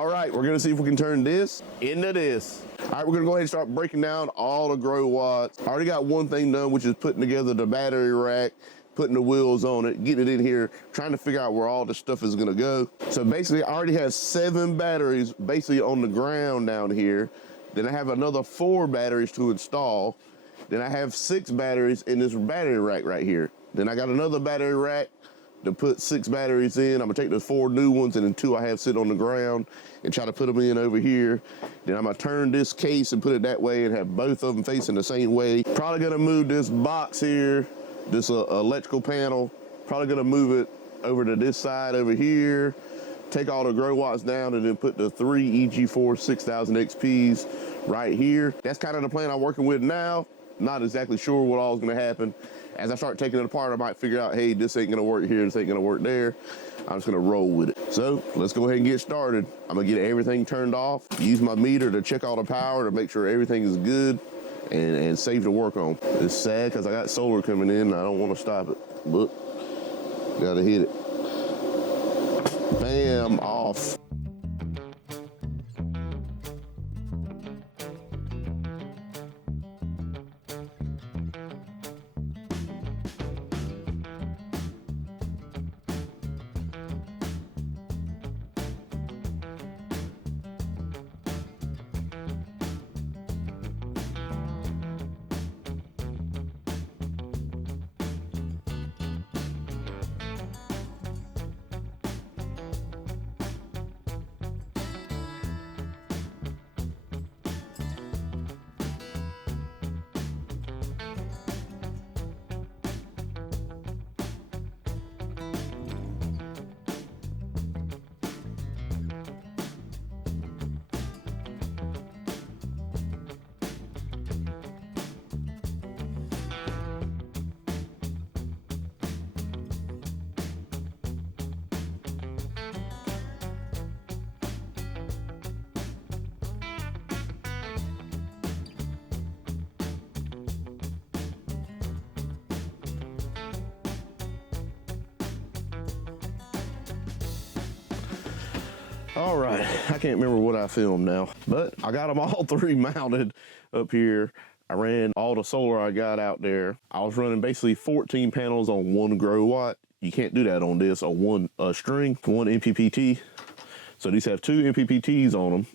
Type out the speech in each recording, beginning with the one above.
All right, we're gonna see if we can turn this into this. All right, we're gonna go ahead and start breaking down all the grow watts. I already got one thing done, which is putting together the battery rack, putting the wheels on it, getting it in here, trying to figure out where all this stuff is gonna go. So basically, I already have 7 batteries basically on the ground down here. Then I have another 4 batteries to install. Then I have 6 batteries in this battery rack right here. Then I got another battery rack to put 6 batteries in. I'm gonna take those 4 new ones and then 2 I have sitting on the ground and try to put them in over here. Then I'm gonna turn this case and put it that way and have both of them facing the same way. Probably gonna move this box here, this electrical panel, probably gonna move it over to this side over here, take all the grow watts down and then put the 3 EG4 6000XPs right here. That's kind of the plan I'm working with now. Not exactly sure what all is gonna happen. As I start taking it apart, I might figure out, hey, this ain't gonna work here, this ain't gonna work there. I'm just gonna roll with it. So let's go ahead and get started. I'm gonna get everything turned off, use my meter to check all the power to make sure everything is good and safe to work on. It's sad because I got solar coming in and I don't wanna stop it, but gotta hit it. Bam, off. All right, I can't remember what I filmed now, but I got them all 3 mounted up here. I ran all the solar I got out there. I was running basically 14 panels on 1 grow watt. You can't do that on this, on one string, 1 MPPT. So these have 2 MPPTs on them.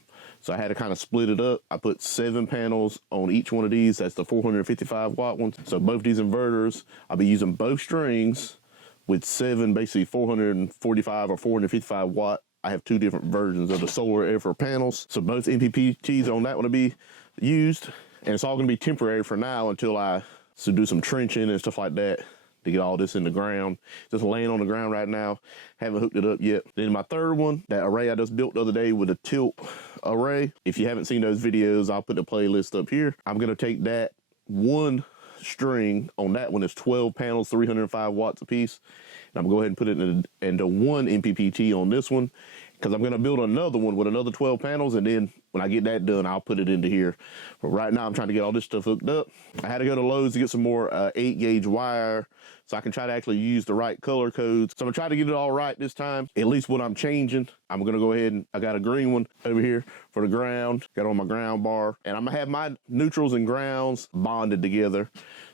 So I had to kind of split it up. I put 7 panels on each one of these. That's the 455 watt ones. So both these inverters, I'll be using both strings with 7, basically 445 or 455 watt. I have 2 different versions of the Solarver panels. So both MPPTs on that one will be used. And it's all gonna be temporary for now until I do some trenching and stuff like that to get all this in the ground. Just laying on the ground right now. Haven't hooked it up yet. Then my 3rd one, that array I just built the other day with a tilt array. If you haven't seen those videos, I'll put the playlist up here. I'm gonna take that 1 string on that one is 12 panels, 305 watts a piece. And I'm gonna go ahead and put it into 1 MPPT on this one because I'm gonna build another one with another 12 panels, and then when I get that done, I'll put it into here. But right now I'm trying to get all this stuff hooked up. I had to go to Lowe's to get some more 8-gauge wire so I can try to actually use the right color codes. So I'm gonna try to get it all right this time, at least what I'm changing. I'm gonna go ahead and I got a green one over here for the ground, got on my ground bar, and I'm gonna have my neutrals and grounds bonded together.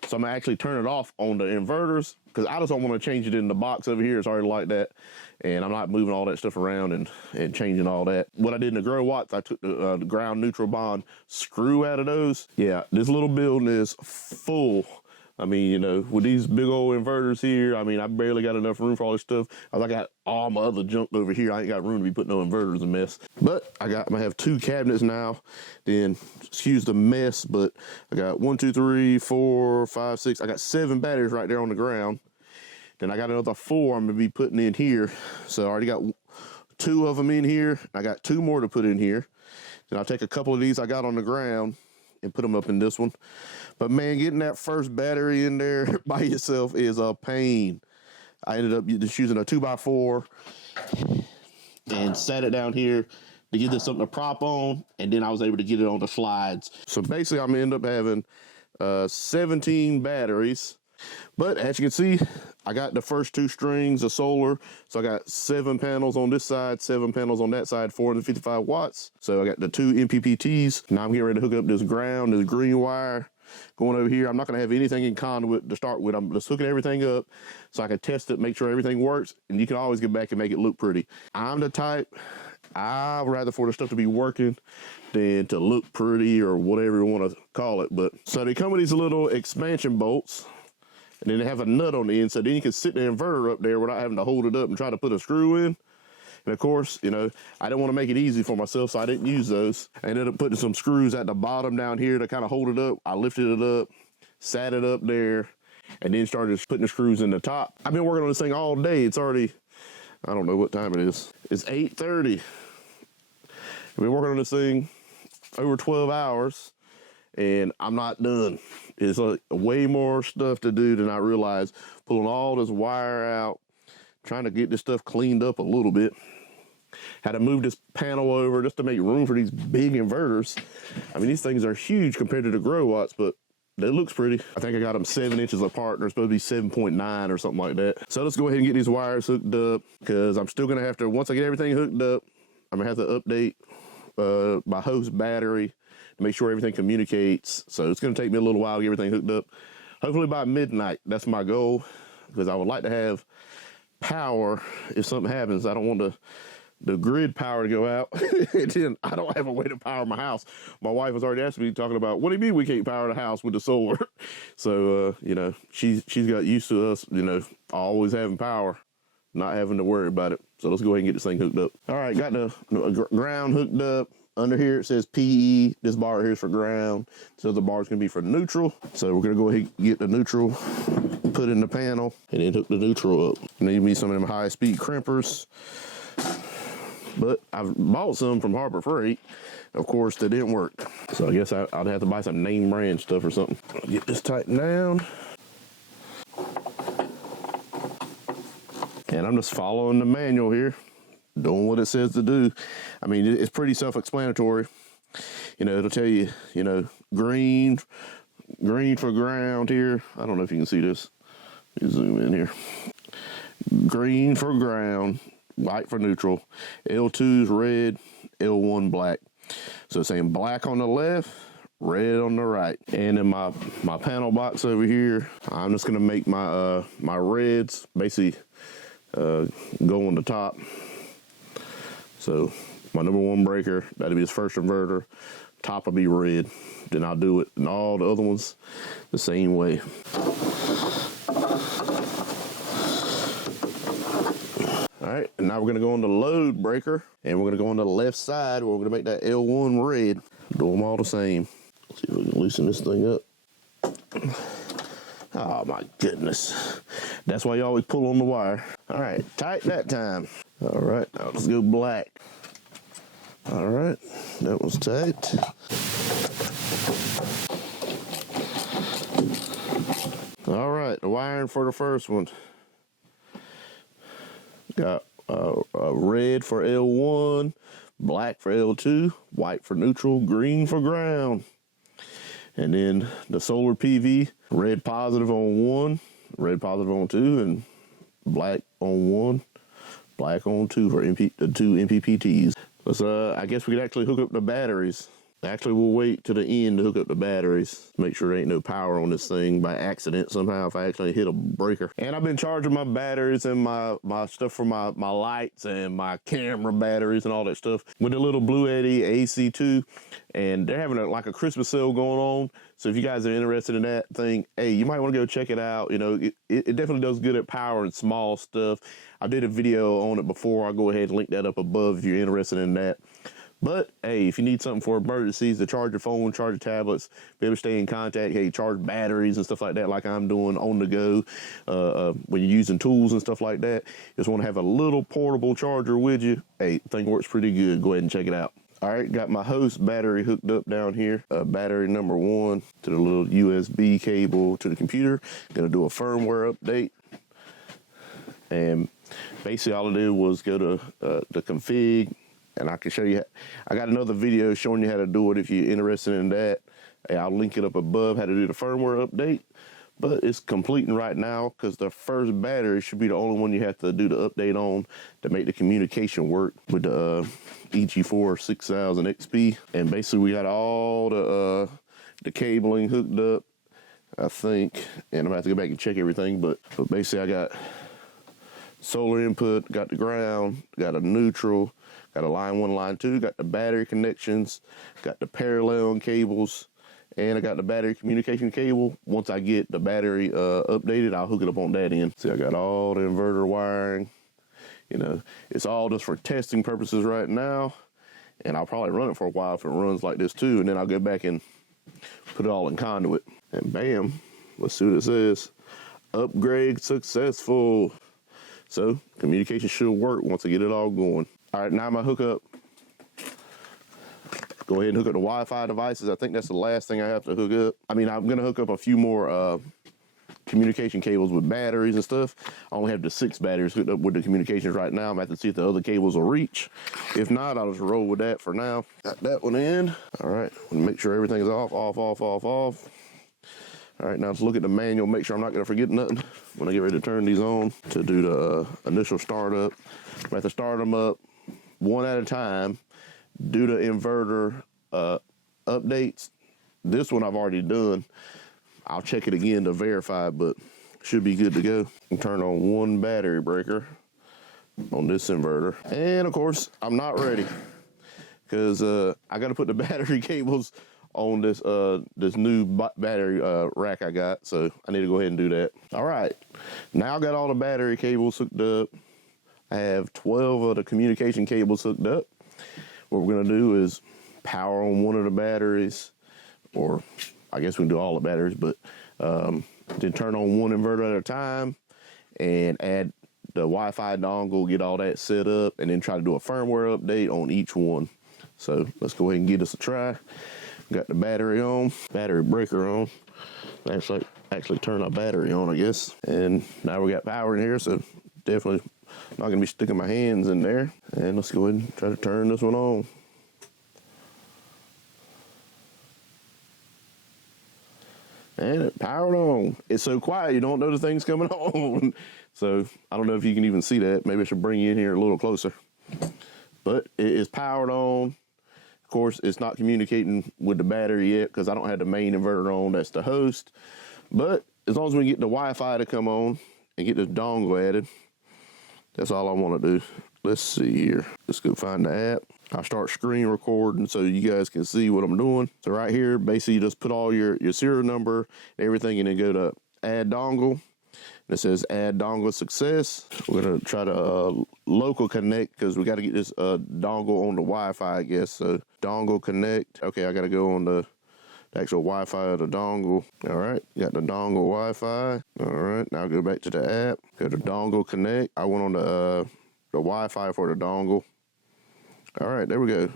So I'm gonna actually turn it off on the inverters because I just don't want to change it in the box over here. It's already like that, and I'm not moving all that stuff around and changing all that. What I did in the grow watts, I took the ground neutral bond screw out of those. Yeah, this little building is full. I mean, you know, with these big old inverters here, I mean, I barely got enough room for all this stuff. I got all my other junk over here. I ain't got room to be putting no inverters in mess. But I have 2 cabinets now. Then, excuse the mess, but I got 1, 2, 3, 4, 5, 6. I got 7 batteries right there on the ground. Then I got another 4 I'm gonna be putting in here. So I already got 2 of them in here. I got 2 more to put in here. Then I'll take a couple of these I got on the ground and put them up in this one. But man, getting that first battery in there by yourself is a pain. I ended up just using a 2x4 and sat it down here to give this something to prop on, and then I was able to get it on the slides. So basically I'm gonna end up having 17 batteries. But as you can see, I got the first 2 strings of solar. So I got 7 panels on this side, 7 panels on that side, 455 watts. So I got the 2 MPPTs. Now I'm getting ready to hook up this ground, this green wire going over here. I'm not going to have anything in conduit to start with. I'm just hooking everything up so I can test it, make sure everything works, and you can always get back and make it look pretty. I'm the type, I'd rather for the stuff to be working than to look pretty or whatever you want to call it. But so they come with these little expansion bolts, and then they have a nut on the end, so then you can sit the inverter up there without having to hold it up and try to put a screw in. And of course, you know, I didn't want to make it easy for myself, so I didn't use those. I ended up putting some screws at the bottom down here to kind of hold it up. I lifted it up, sat it up there, and then started putting the screws in the top. I've been working on this thing all day. It's already, I don't know what time it is. It's 8:30. I've been working on this thing over 12 hours, and I'm not done. It's like way more stuff to do than I realized. Pulling all this wire out, trying to get this stuff cleaned up a little bit. Had to move this panel over just to make room for these big inverters. I mean, these things are huge compared to the grow watts, but it looks pretty. I think I got them 7 inches apart, and they're supposed to be 7.9 or something like that. So let's go ahead and get these wires hooked up, because I'm still gonna have to, once I get everything hooked up, I'm gonna have to update my host battery to make sure everything communicates. So it's gonna take me a little while to get everything hooked up. Hopefully by midnight, that's my goal, because I would like to have power if something happens. I don't want the grid power to go out and then I don't have a way to power my house. My wife was already asking me, talking about, what do you mean we can't power the house with the solar? So you know, she's got used to us, you know, always having power, not having to worry about it. So let's go ahead and get this thing hooked up. All right, got the ground hooked up. Under here it says PE. This bar right here is for ground. So the bar is gonna be for neutral. So we're gonna go ahead and get the neutral put in the panel and then hook the neutral up. You need me some of them high speed crimpers, but I've bought some from Harbor Freight. Of course, they didn't work. So I guess I'd have to buy some name brand stuff or something. I'll get this tightened down. And I'm just following the manual here, doing what it says to do. I mean, it's pretty self-explanatory. You know, it'll tell you, you know, green for ground here. I don't know if you can see this. Let me zoom in here. Green for ground, white for neutral. L2 is red, L1 black. So it's saying black on the left, red on the right. And in my panel box over here, I'm just gonna make my my reds basically go on the top. So my number 1 breaker, that'll be his first inverter. Top will be red. Then I'll do it, and all the other ones the same way. All right, and now we're gonna go on the load breaker, and we're gonna go on the left side where we're gonna make that L1 red. Do them all the same. Let's see if we can loosen this thing up. Oh my goodness. That's why you always pull on the wire. All right, tight that time. All right, now let's go black. All right, that was tight. All right, the wiring for the first one. Got red for L1, black for L2, white for neutral, green for ground. And then the solar PV, red positive on 1, red positive on 2, and black on 1, black on 2 for the 2 MPPTs. So I guess we could actually hook up the batteries. Actually, we'll wait to the end to hook up the batteries. Make sure there ain't no power on this thing by accident somehow if I actually hit a breaker. And I've been charging my batteries and my stuff for my lights and my camera batteries and all that stuff with the little Blue Eddy AC2. And they're having like a Christmas sale going on. So if you guys are interested in that thing, hey, you might want to go check it out. You know, it definitely does good at power and small stuff. I did a video on it before. I'll go ahead and link that up above if you're interested in that. But, hey, if you need something for emergencies, to charge your phone, charge your tablets, be able to stay in contact, hey, charge batteries and stuff like that, like I'm doing on the go, when you're using tools and stuff like that, just want to have a little portable charger with you, hey, the thing works pretty good. Go ahead and check it out. All right, got my host battery hooked up down here. Battery number 1 to the little USB cable to the computer. Gonna do a firmware update. And basically all I did was go to the config, and I can show you. I got another video showing you how to do it if you're interested in that. Hey, I'll link it up above, how to do the firmware update. but it's completing right now because the first battery should be the only one you have to do the update on to make the communication work with the EG4 6000XP. And basically we got all the cabling hooked up, I think, and I'm gonna have to go back and check everything, but basically I got solar input, got the ground, got a neutral, got a line 1, line 2, got the battery connections, got the parallel cables, and I got the battery communication cable. Once I get the battery updated, I'll hook it up on that end. See, I got all the inverter wiring. You know, it's all just for testing purposes right now, and I'll probably run it for a while if it runs like this too, and then I'll go back and put it all in conduit. And bam, let's see what it says. Upgrade successful. So communication should work once I get it all going. All right, now my hookup. Go ahead and hook up the Wi-Fi devices. I think that's the last thing I have to hook up. I mean, I'm gonna hook up a few more communication cables with batteries and stuff. I only have the 6 batteries hooked up with the communications right now. I'm gonna have to see if the other cables will reach. If not, I'll just roll with that for now. Got that one in. All right, make sure everything's off. All right, now let's look at the manual, make sure I'm not gonna forget nothing when I get ready to turn these on to do the initial startup. I have to start them up one at a time, do the inverter updates. This one I've already done. I'll check it again to verify, but should be good to go. And turn on one battery breaker on this inverter. And of course, I'm not ready because I gotta put the battery cables on this this new battery rack I got, so I need to go ahead and do that. All right, now I got all the battery cables hooked up. I have 12 of the communication cables hooked up. What we're gonna do is power on one of the batteries, or I guess we can do all the batteries, but then turn on one inverter at a time and add the Wi-Fi dongle, get all that set up, and then try to do a firmware update on each one. So let's go ahead and give this a try. Got the battery on, battery breaker on. Actually turn our battery on, I guess. And now we got power in here, so definitely not gonna be sticking my hands in there. And let's go ahead and try to turn this one on. And it powered on. It's so quiet, you don't know the thing's coming on. So I don't know if you can even see that. Maybe I should bring you in here a little closer. But it is powered on. Of course, it's not communicating with the battery yet because I don't have the main inverter on. That's the host. But as long as we get the Wi-Fi to come on and get this dongle added, that's all I want to do. Let's see here. Let's go find the app. I'll start screen recording so you guys can see what I'm doing. So right here, basically you just put all your serial number, everything, and then go to add dongle. It says add dongle success. We're gonna try to local connect because we got to get this dongle on the Wi-Fi, I guess. So dongle connect. Okay, I got to go on the actual Wi-Fi of the dongle. All right, got the dongle Wi-Fi. All right, now go back to the app. Go to dongle connect. I went on the Wi-Fi for the dongle. All right, there we go.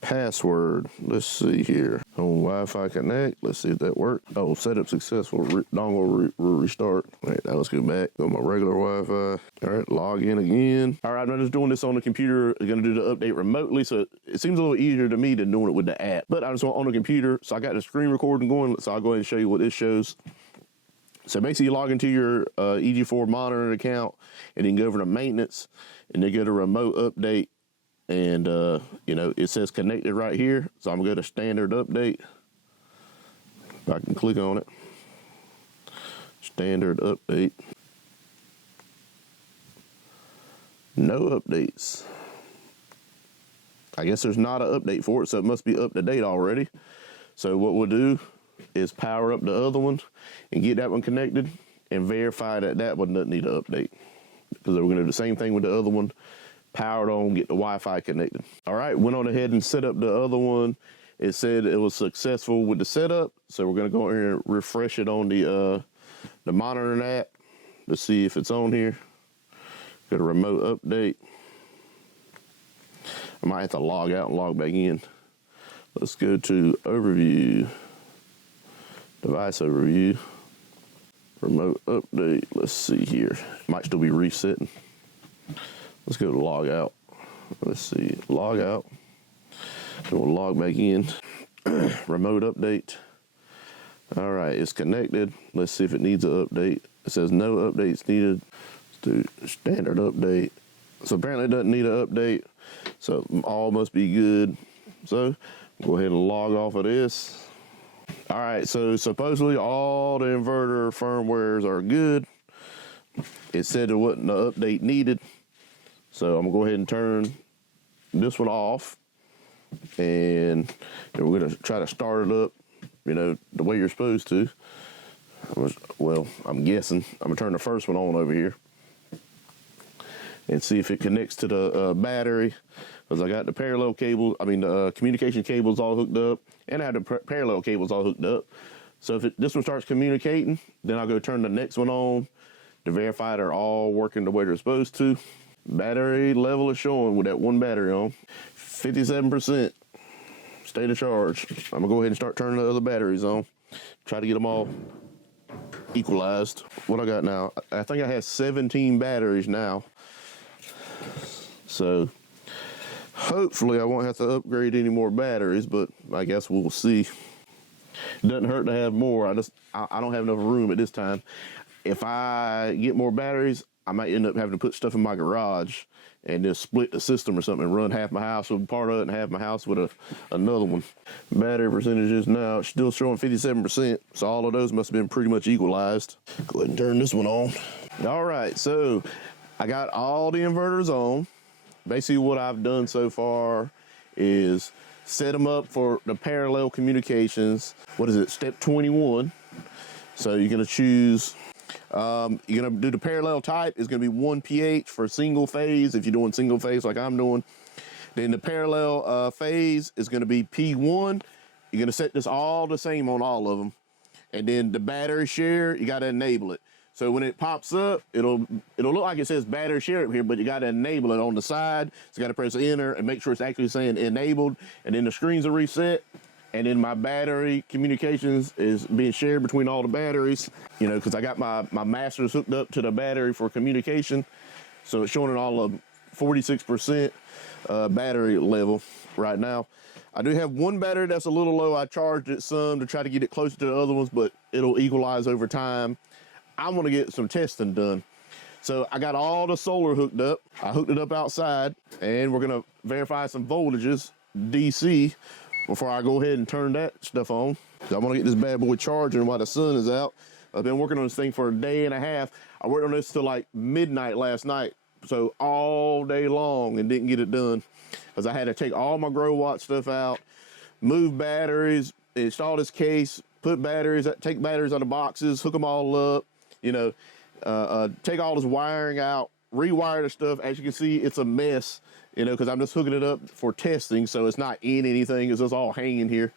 Password. Let's see here. On Wi-Fi connect. Let's see if that worked. Oh, setup successful. Dongle restart. All right, now let's go back. Go to my regular Wi-Fi. All right, log in again. All right, I'm just doing this on the computer. I'm going to do the update remotely, so it seems a little easier to me than doing it with the app. But I just want on the computer, so I got the screen recording going, so I'll go ahead and show you what this shows. So basically, you log into your EG4 monitoring account, and then go over to maintenance, and then go to remote update. And, you know, it says connected right here. So I'm going to go to standard update. If I can click on it. Standard update. No updates. I guess there's not an update for it, so it must be up to date already. So what we'll do is power up the other one and get that one connected and verify that that one doesn't need an update. Because we're going to do the same thing with the other one. Powered on, get the Wi-Fi connected. All right, went on ahead and set up the other one. It said it was successful with the setup, so we're gonna go in here and refresh it on the monitoring app to see if it's on here. Go to remote update. I might have to log out and log back in. Let's go to overview, device overview, remote update. Let's see here. Might still be resetting. Let's go to log out. Let's see, log out. And we'll log back in. Remote update. All right, it's connected. Let's see if it needs an update. It says no updates needed. Let's do standard update. So apparently it doesn't need an update. So all must be good. So go ahead and log off of this. All right, so supposedly all the inverter firmwares are good. It said there wasn't an update needed. So I'm gonna go ahead and turn this one off. And we're gonna try to start it up, you know, the way you're supposed to. Well, I'm guessing. I'm gonna turn the first one on over here and see if it connects to the battery. Because I got the parallel cable, the communication cables all hooked up, and I have the parallel cables all hooked up. So if this one starts communicating, then I'll go turn the next one on to verify they're all working the way they're supposed to. Battery level is showing with that one battery on, 57% state of charge. I'm gonna go ahead and start turning the other batteries on, try to get them all equalized. What I got now, I think I have 17 batteries now. So hopefully I won't have to upgrade any more batteries, but I guess we'll see. It doesn't hurt to have more. I don't have enough room at this time. If I get more batteries, I might end up having to put stuff in my garage and just split the system or something and run half my house with part of it and half my house with another one. Battery percentages now, it's still showing 57%, so all of those must have been pretty much equalized. Go ahead and turn this one on. All right, so I got all the inverters on. Basically what I've done so far is set them up for the parallel communications. What is it, step 21. So you're gonna choose, you're gonna do the parallel type. It's gonna be 1 pH for single phase, if you're doing single phase like I'm doing. Then the parallel phase is gonna be P1. You're gonna set this all the same on all of them. And then the battery share, you gotta enable it. So when it pops up, it'll look like it says battery share up here, but you got to enable it on the side. So you got to press enter and make sure it's actually saying enabled. And then the screens are reset. And then my battery communications is being shared between all the batteries, you know, because I got my masters hooked up to the battery for communication. So it's showing it all of 46% battery level right now. I do have one battery that's a little low. I charged it some to try to get it closer to the other ones, but it'll equalize over time. I want to get some testing done. So I got all the solar hooked up. I hooked it up outside, and we're gonna verify some voltages, DC, before I go ahead and turn that stuff on. So I'm gonna get this bad boy charging while the sun is out. I've been working on this thing for a day and a half. I worked on this till like midnight last night. So all day long and didn't get it done. Because I had to take all my grow watt stuff out, move batteries, install this case, put batteries, take batteries out of boxes, hook them all up. You know, take all this wiring out, rewire the stuff. As you can see, it's a mess, you know, because I'm just hooking it up for testing, so it's not in anything. It's just all hanging here.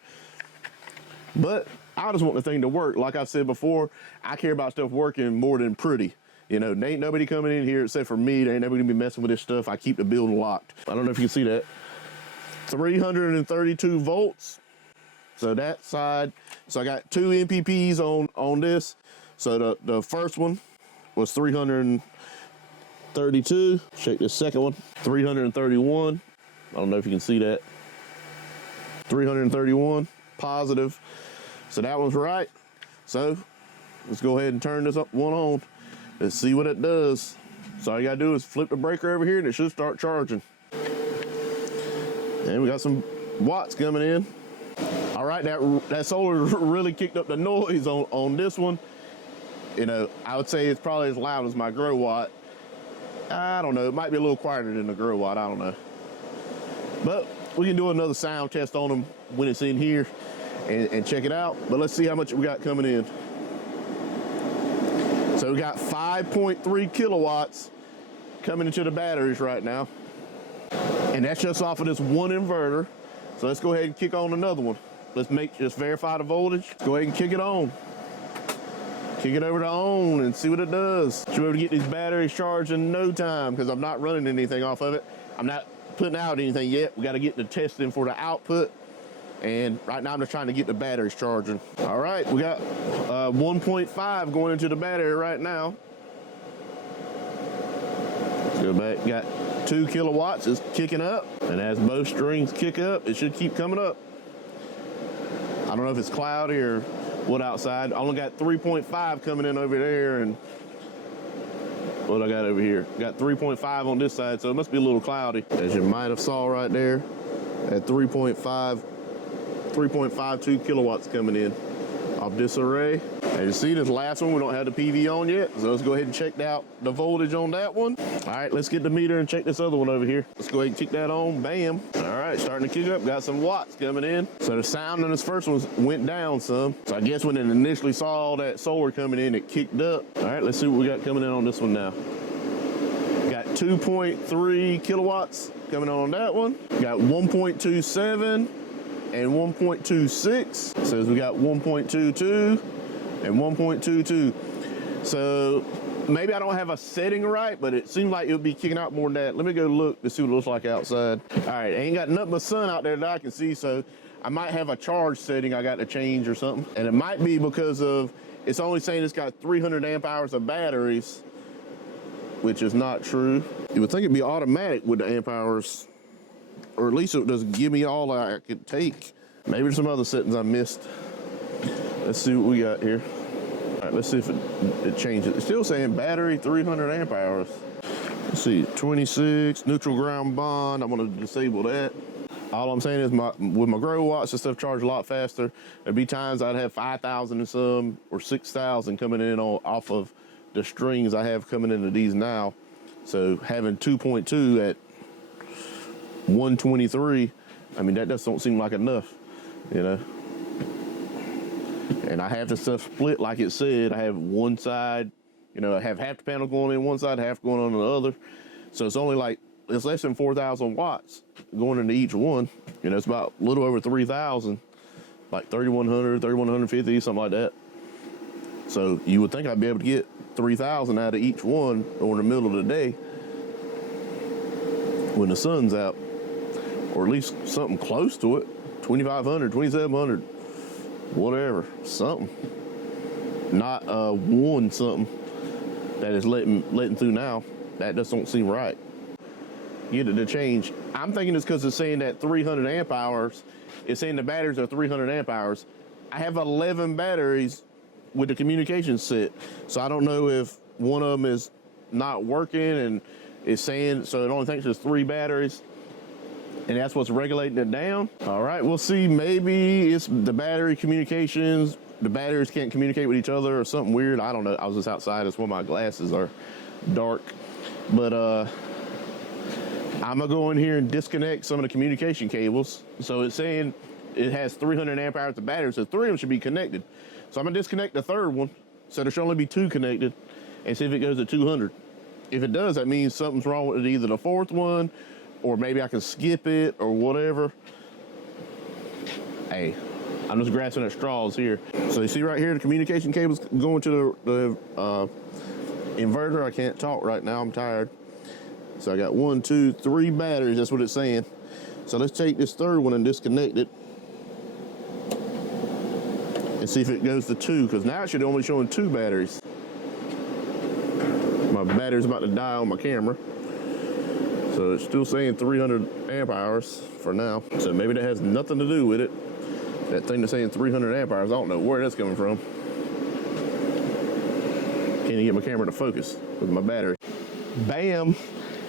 But I just want the thing to work. Like I said before, I care about stuff working more than pretty. You know, there ain't nobody coming in here except for me. There ain't nobody gonna be messing with this stuff. I keep the building locked. I don't know if you can see that. 332 volts. So that side. So I got 2 MPPs on this. So the first one was 332. Check the second one, 331. I don't know if you can see that. 331, positive. So that one's right. So let's go ahead and turn this one on. Let's see what it does. So all you gotta do is flip the breaker over here and it should start charging. And we got some watts coming in. All right, that solar really kicked up the noise on this one. You know, I would say it's probably as loud as my grow watt. I don't know, it might be a little quieter than the grow watt, I don't know. But we can do another sound test on them when it's in here and check it out. But let's see how much we got coming in. So we got 5.3 kilowatts coming into the batteries right now. And that's just off of this one inverter. So let's go ahead and kick on another one. Let's just verify the voltage. Let's go ahead and kick it on. Kick it over to on and see what it does. Should be able to get these batteries charged in no time because I'm not running anything off of it. I'm not putting out anything yet. We got to get the testing for the output. And right now I'm just trying to get the batteries charging. All right, we got 1.5 going into the battery right now. Let's go back, got 2 kilowatts, it's kicking up. And as both strings kick up, it should keep coming up. I don't know if it's cloudy or what outside. I only got 3.5 coming in over there, and what I got over here. Got 3.5 on this side, so it must be a little cloudy. As you might have saw right there, at 3.52 kilowatts coming in off this array. As you see, this last one, we don't have the PV on yet, so let's go ahead and check out the voltage on that one. All right, let's get the meter and check this other one over here. Let's go ahead and kick that on, bam. All right, starting to kick up, got some watts coming in. So the sound on this first one went down some. So I guess when it initially saw all that solar coming in, it kicked up. All right, let's see what we got coming in on this one now. Got 2.3 kilowatts coming on that one. Got 1.27 and 1.26. Says we got 1.22 and 1.22. So maybe I don't have a setting right, but it seems like it would be kicking out more than that. Let me go look to see what it looks like outside. All right, ain't got nothing but sun out there that I can see, so I might have a charge setting I got to change or something. And it might be because of, it's only saying it's got 300 amp hours of batteries, which is not true. You would think it'd be automatic with the amp hours, or at least it doesn't give me all I could take. Maybe there's some other settings I missed. Let's see what we got here. All right, let's see if it changes. It's still saying battery 300 amp hours. Let's see, 26, neutral ground bond. I'm gonna disable that. All I'm saying is with my grow watts, this stuff charge a lot faster. There'd be times I'd have 5,000 and some, or 6,000 coming in off of the strings I have coming into these now. So having 2.2 at 123, I mean, that just don't seem like enough, you know? And I have the stuff split like it said. I have one side, you know, I have half the panel going in one side, half going on the other. So it's only like, it's less than 4,000 watts going into each one. You know, it's about a little over 3,000, like 3,100, 3,150, something like that. So you would think I'd be able to get 3,000 out of each one in the middle of the day when the sun's out, or at least something close to it, 2,500, 2,700, whatever, something. Not one something that is letting through now. That just don't seem right. Get it to change. I'm thinking it's because it's saying that 300 amp hours. It's saying the batteries are 300 amp hours. I have 11 batteries with the communication set, so I don't know if one of them is not working and it's saying, so it only thinks there's 3 batteries and that's what's regulating it down. All right, we'll see. Maybe it's the battery communications, the batteries can't communicate with each other or something weird. I don't know. I was just outside. That's why my glasses are dark. But I'm gonna go in here and disconnect some of the communication cables. So it's saying it has 300 amp hours of battery, so 3 of them should be connected. So I'm gonna disconnect the third one, so there should only be 2 connected, and see if it goes to 200. If it does, that means something's wrong with either the 4th one, or maybe I can skip it, or whatever. Hey, I'm just grasping at straws here. So you see right here, the communication cable's going to the inverter. I can't talk right now, I'm tired. So I got 1, 2, 3 batteries, that's what it's saying. So let's take this third one and disconnect it and see if it goes to 2, because now it should only showing 2 batteries. My battery's about to die on my camera. So it's still saying 300 amp hours for now. So maybe that has nothing to do with it. That thing that's saying 300 amp hours, I don't know where that's coming from. Can't even get my camera to focus with my battery. Bam!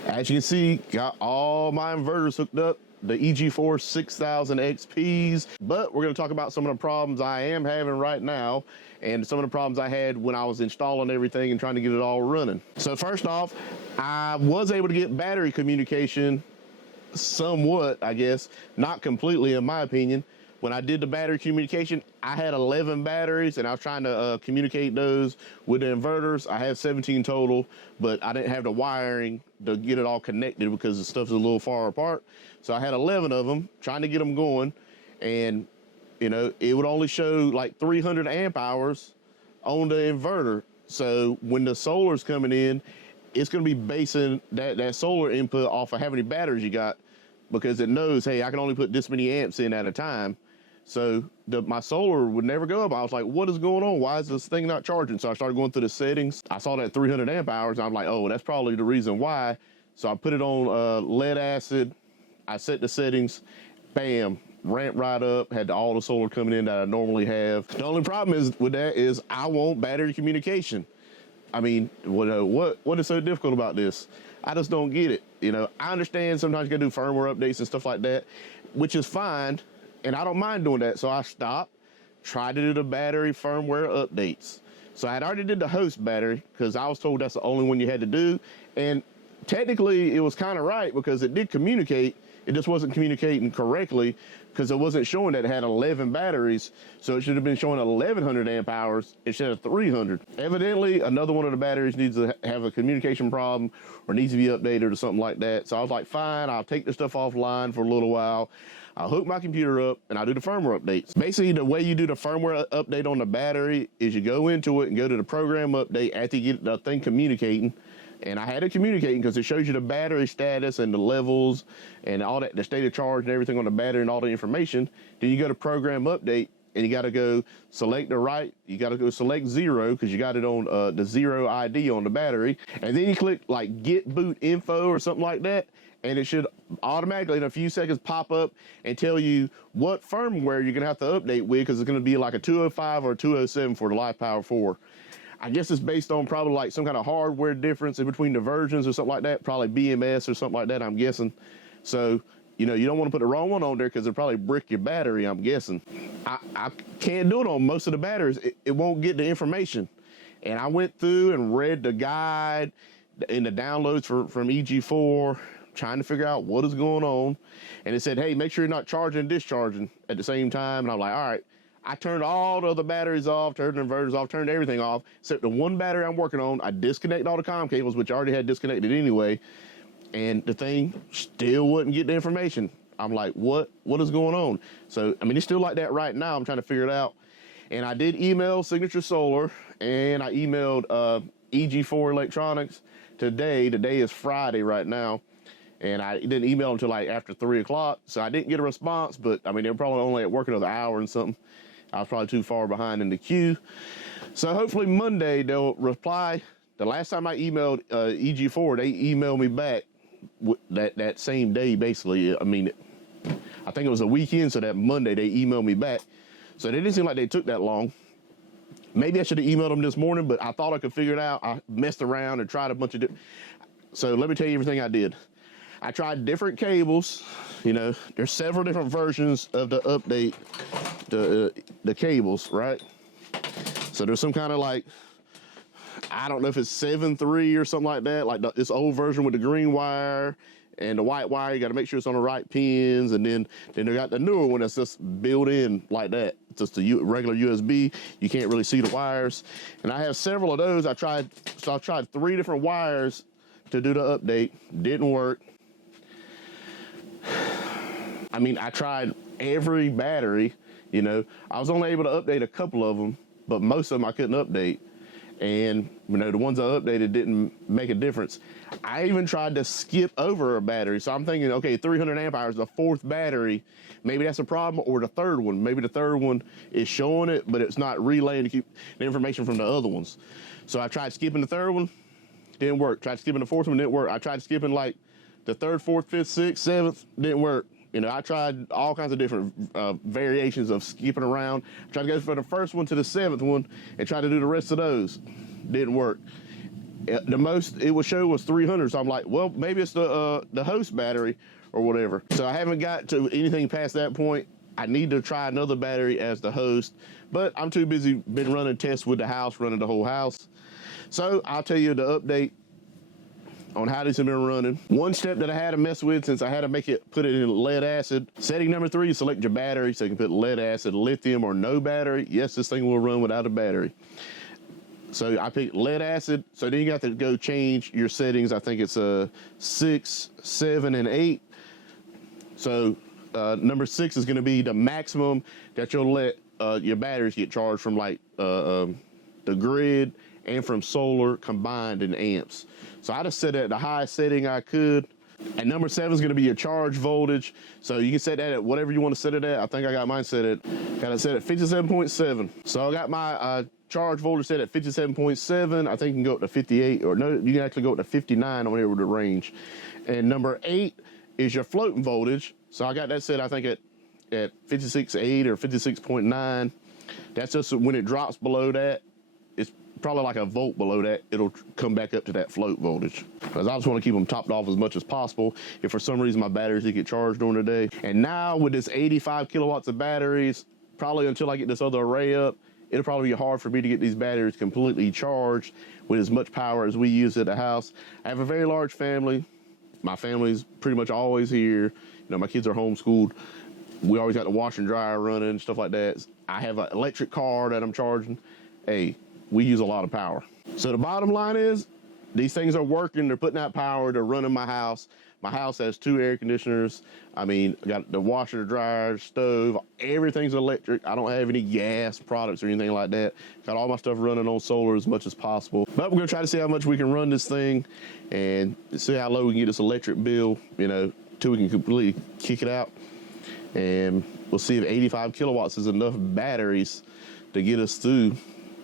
As you can see, got all my inverters hooked up, the EG4 6000XPs, but we're gonna talk about some of the problems I am having right now and some of the problems I had when I was installing everything and trying to get it all running. So first off, I was able to get battery communication somewhat, I guess, not completely in my opinion. When I did the battery communication, I had 11 batteries and I was trying to communicate those with the inverters. I have 17 total, but I didn't have the wiring to get it all connected because the stuff's a little far apart. So I had 11 of them trying to get them going, and you know, it would only show like 300 amp hours on the inverter. So when the solar's coming in, it's going to be basing that solar input off of how many batteries you got, because it knows, hey, I can only put this many amps in at a time. So my solar would never go up. I was like, what is going on? Why is this thing not charging? So I started going through the settings. I saw that 300 amp hours. And I'm like, oh, that's probably the reason why. So I put it on lead acid. I set the settings. Bam. ramped right up, had all the solar coming in that I normally have. The only problem is with that is I want battery communication. I mean, what is so difficult about this? I just don't get it. You know, I understand sometimes you gotta do firmware updates and stuff like that, which is fine, and I don't mind doing that. So I stopped, tried to do the battery firmware updates. So I had already did the host battery because I was told that's the only one you had to do. And technically it was kind of right because it did communicate. It just wasn't communicating correctly because it wasn't showing that it had 11 batteries. So it should have been showing 1100 amp hours instead of 300. Evidently, another one of the batteries needs to have a communication problem or needs to be updated or something like that. So I was like, fine, I'll take the stuff offline for a little while. I'll hook my computer up and I'll do the firmware updates. Basically, the way you do the firmware update on the battery is you go into it and go to the program update after you get the thing communicating. And I had it communicating because it shows you the battery status and the levels and all that, the state of charge and everything on the battery and all the information. Then you go to program update and you got to go select you got to go select 0 because you got it on the 0 ID on the battery. And then you click like get boot info or something like that. And it should automatically in a few seconds pop up and tell you what firmware you're gonna have to update with because it's gonna be like a 205 or a 207 for the LiFePower 4. I guess it's based on probably like some kind of hardware difference in between the versions or something like that, probably BMS or something like that, I'm guessing. So, you know, you don't want to put the wrong one on there because it'll probably brick your battery, I'm guessing. I can't do it on most of the batteries. It won't get the information. And I went through and read the guide in the downloads from EG4, trying to figure out what is going on. And it said, hey, make sure you're not charging and discharging at the same time. And I'm like, all right. I turned all the other batteries off, turned the inverters off, turned everything off, except the one battery I'm working on. I disconnected all the comm cables, which I already had disconnected anyway, and the thing still wouldn't get the information. I'm like, what is going on? So, I mean, it's still like that right now. I'm trying to figure it out. And I did email Signature Solar, and I emailed EG4 Electronics today. Today is Friday right now. And I didn't email until like after 3 o'clock. So I didn't get a response, but I mean, they were probably only at work another hour and something. I was probably too far behind in the queue. So hopefully Monday they'll reply. The last time I emailed EG4, they emailed me back that same day, basically. I mean, I think it was a weekend, so that Monday they emailed me back. So they didn't seem like they took that long. Maybe I should have emailed them this morning, but I thought I could figure it out. I messed around and tried a bunch of different. So let me tell you everything I did. I tried different cables. You know, there's several different versions of the update, the cables, right? So there's some kind of like, I don't know if it's 7.3 or something like that, like this old version with the green wire and the white wire. You got to make sure it's on the right pins. And then they got the newer one that's just built in like that. It's just a regular USB. You can't really see the wires. And I have several of those. I tried 3 different wires to do the update. Didn't work. I mean, I tried every battery, you know. I was only able to update a couple of them, but most of them I couldn't update. And, you know, the ones I updated didn't make a difference. I even tried to skip over a battery. So I'm thinking, okay, 300 amp hours, the 4th battery, maybe that's a problem, or the 3rd one. Maybe the 3rd one is showing it, but it's not relaying to keep the information from the other ones. So I tried skipping the 3rd one, didn't work. Tried skipping the 4th one, didn't work. I tried skipping like the 3rd, 4th, 5th, 6th, 7th, didn't work. You know, I tried all kinds of different variations of skipping around. Tried to go from the 1st one to the 7th one and try to do the rest of those. Didn't work. The most it would show was 300. So I'm like, well, maybe it's the host battery or whatever. So I haven't got to anything past that point. I need to try another battery as the host, but I'm too busy been running tests with the house, running the whole house. So I'll tell you the update on how these have been running. One step that I had to mess with since I had to put it in lead acid. Setting number 3, select your battery so you can put lead acid, lithium, or no battery. Yes, this thing will run without a battery. So I picked lead acid. So then you got to go change your settings. I think it's 6, 7, and 8. So number 6 is going to be the maximum that you'll let your batteries get charged from, like the grid and from solar combined in amps. So I just set it at the highest setting I could. And number 7 is going to be your charge voltage. So you can set that at whatever you want to set it at. I think I got mine set at 57.7. So I got my charge voltage set at 57.7. I think you can go up to 58, or no, you can actually go up to 59 on here with the range. And number 8 is your floating voltage. So I got that set, I think, at at 56.8 or 56.9. That's just when it drops below that. It's probably like a volt below that. It'll come back up to that float voltage. Because I just want to keep them topped off as much as possible. If for some reason my batteries did get charged during the day. And now with this 85 kilowatts of batteries, probably until I get this other array up, it'll probably be hard for me to get these batteries completely charged with as much power as we use at the house. I have a very large family. My family's pretty much always here. You know, my kids are homeschooled. We always got the washer and dryer running, stuff like that. I have an electric car that I'm charging. Hey, we use a lot of power. So the bottom line is, these things are working. They're putting out power. They're running my house. My house has 2 air conditioners. I mean, I got the washer, dryer, stove, everything's electric. I don't have any gas products or anything like that. Got all my stuff running on solar as much as possible. But we're gonna try to see how much we can run this thing and see how low we can get this electric bill, you know, till we can completely kick it out. And we'll see if 85 kilowatts is enough batteries to get us through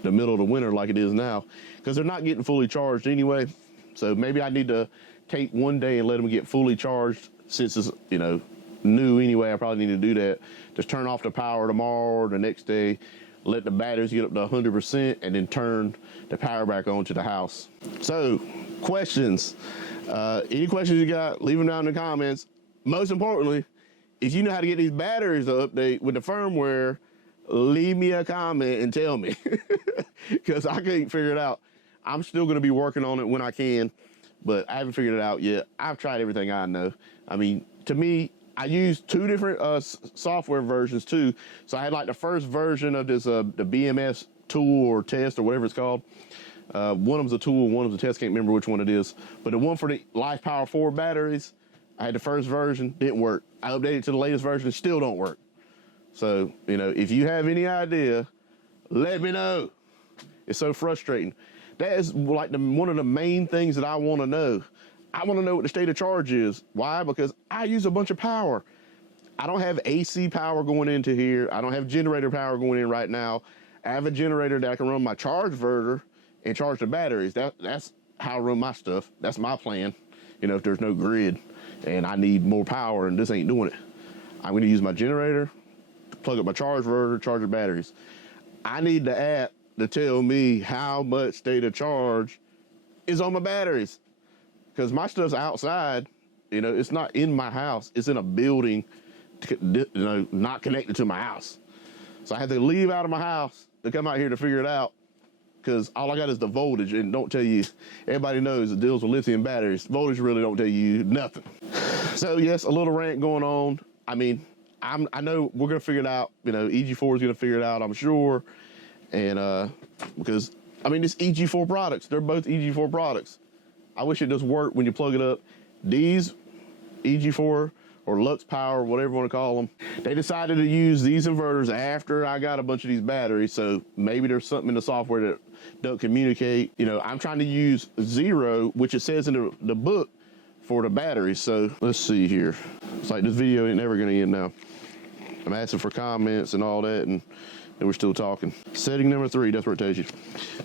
the middle of the winter like it is now, because they're not getting fully charged anyway. So maybe I need to take one day and let them get fully charged, since it's, you know, new anyway. I probably need to do that. Just turn off the power tomorrow or the next day, let the batteries get up to 100%, and then turn the power back on to the house. So, questions. Any questions you got, leave them down in the comments. Most importantly, if you know how to get these batteries to update with the firmware, leave me a comment and tell me, because I can't figure it out. I'm still going to be working on it when I can, but I haven't figured it out yet. I've tried everything I know. I mean, to me, I used 2 different software versions too. So I had like the first version of this, the BMS tool or test or whatever it's called. One of them's a tool, one of them's a test, can't remember which one it is. But the one for the Life Power 4 batteries, I had the first version, didn't work. I updated to the latest version, it still don't work. So, you know, if you have any idea, let me know. It's so frustrating. That is like one of the main things that I want to know. I want to know what the state of charge is. Why? Because I use a bunch of power. I don't have AC power going into here. I don't have generator power going in right now. I have a generator that I can run my Chargeverter and charge the batteries. That's how I run my stuff. That's my plan. You know, if there's no grid and I need more power and this ain't doing it, I'm going to use my generator, plug up my Chargeverter, charge the batteries. I need the app to tell me how much state of charge is on my batteries, because my stuff's outside. You know, it's not in my house. It's in a building, you know, not connected to my house. So I had to leave out of my house to come out here to figure it out, because all I got is the voltage, and don't tell you, everybody knows it deals with lithium batteries. Voltage really don't tell you nothing. So yes, a little rant going on. I mean, I know we're gonna figure it out. You know, EG4 is gonna figure it out, I'm sure. And because I mean, it's EG4 products. They're both EG4 products. I wish it just worked when you plug it up. These EG4 or Lux Power, whatever you want to call them, they decided to use these inverters after I got a bunch of these batteries. So maybe there's something in the software that don't communicate. You know, I'm trying to use 0, which it says in the book, for the batteries. So let's see here. It's like this video ain't never gonna end now. I'm asking for comments and all that, and we're still talking. Setting number 3, that's where it tells you.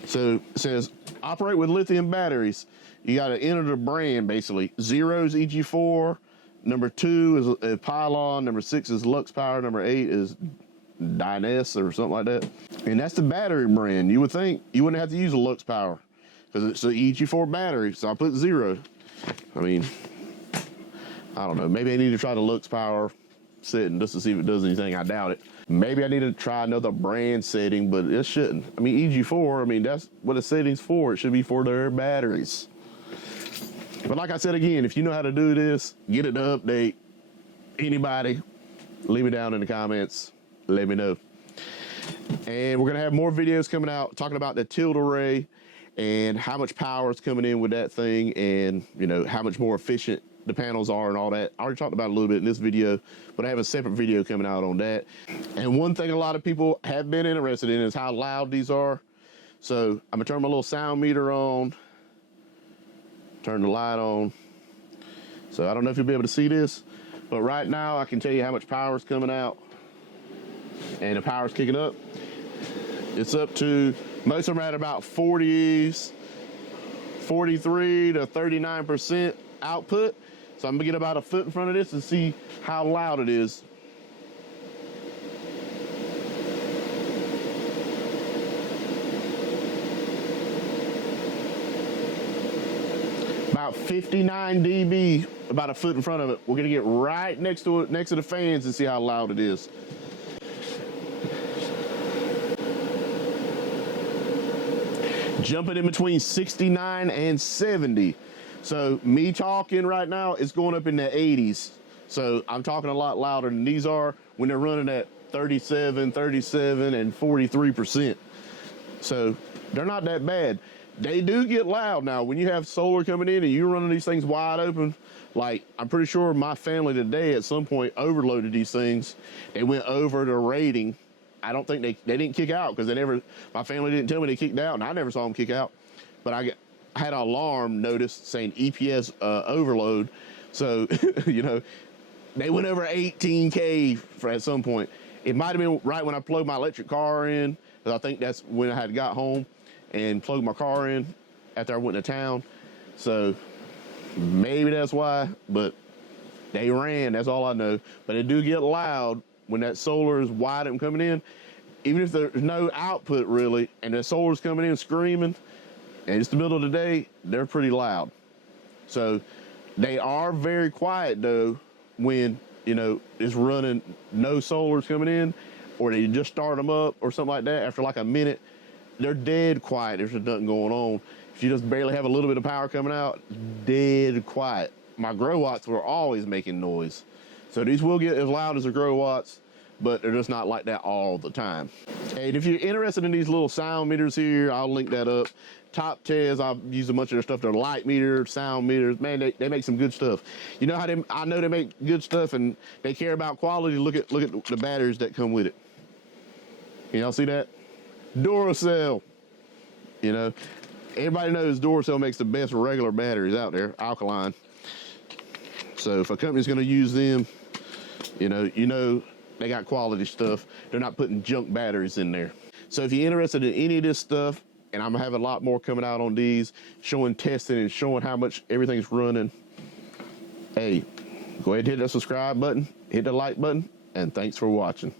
So it says, operate with lithium batteries. You got to enter the brand, basically. 0 is EG4, number 2 is Pylon, number 6 is Lux Power, number 8 is Dynes or something like that. And that's the battery brand. You would think you wouldn't have to use a Lux Power because it's an EG4 battery, so I put 0. I mean, I don't know. Maybe I need to try the Lux Power setting just to see if it does anything. I doubt it. Maybe I need to try another brand setting, but it shouldn't. I mean, EG4, I mean, that's what the setting's for. It should be for their batteries. But like I said again, if you know how to do this, get it to update. Anybody, leave it down in the comments. Let me know. And we're going to have more videos coming out talking about the tilt array and how much power is coming in with that thing, and, you know, how much more efficient the panels are and all that. I already talked about it a little bit in this video, but I have a separate video coming out on that. And one thing a lot of people have been interested in is how loud these are. So I'm gonna turn my little sound meter on, turn the light on. So I don't know if you'll be able to see this, but right now I can tell you how much power is coming out, and the power's kicking up. It's up to, most of them are at about 43 to 39% output. So I'm gonna get about a foot in front of this and see how loud it is. about 59 dB, about a foot in front of it. We're gonna get right next to it, next to the fans, and see how loud it is. Jumping in between 69 and 70. So me talking right now, it's going up in the 80s. So I'm talking a lot louder than these are when they're running at 37, 37, and 43%. So they're not that bad. They do get loud now. When you have solar coming in and you're running these things wide open, like I'm pretty sure my family today at some point overloaded these things. They went over the rating. I don't think they didn't kick out because my family didn't tell me they kicked out, and I never saw them kick out. But I had an alarm notice saying EPS overload. So, you know, they went over 18K at some point. It might have been right when I plugged my electric car in, because I think that's when I had got home and plugged my car in after I went to town. So maybe that's why, but they ran, that's all I know. But it do get loud when that solar is wide and coming in. Even if there's no output really, and the solar's coming in screaming, and it's the middle of the day, they're pretty loud. So they are very quiet though when, you know, it's running, no solar's coming in, or they just start them up or something like that. After like a minute, they're dead quiet. There's nothing going on. If you just barely have a little bit of power coming out, dead quiet. My grow watts were always making noise. So these will get as loud as the grow watts, but they're just not like that all the time. And if you're interested in these little sound meters here, I'll link that up. Top Tez, I've used a bunch of their stuff. They're light meters, sound meters. Man, they make some good stuff. You know how I know they make good stuff and they care about quality. Look at the batteries that come with it. Y'all see that? Duracell. You know, everybody knows Duracell makes the best regular batteries out there, alkaline. So if a company's going to use them, you know they got quality stuff. They're not putting junk batteries in there. So if you're interested in any of this stuff, and I'm gonna have a lot more coming out on these, showing testing and showing how much everything's running, hey, go ahead and hit that subscribe button, hit the like button, and thanks for watching.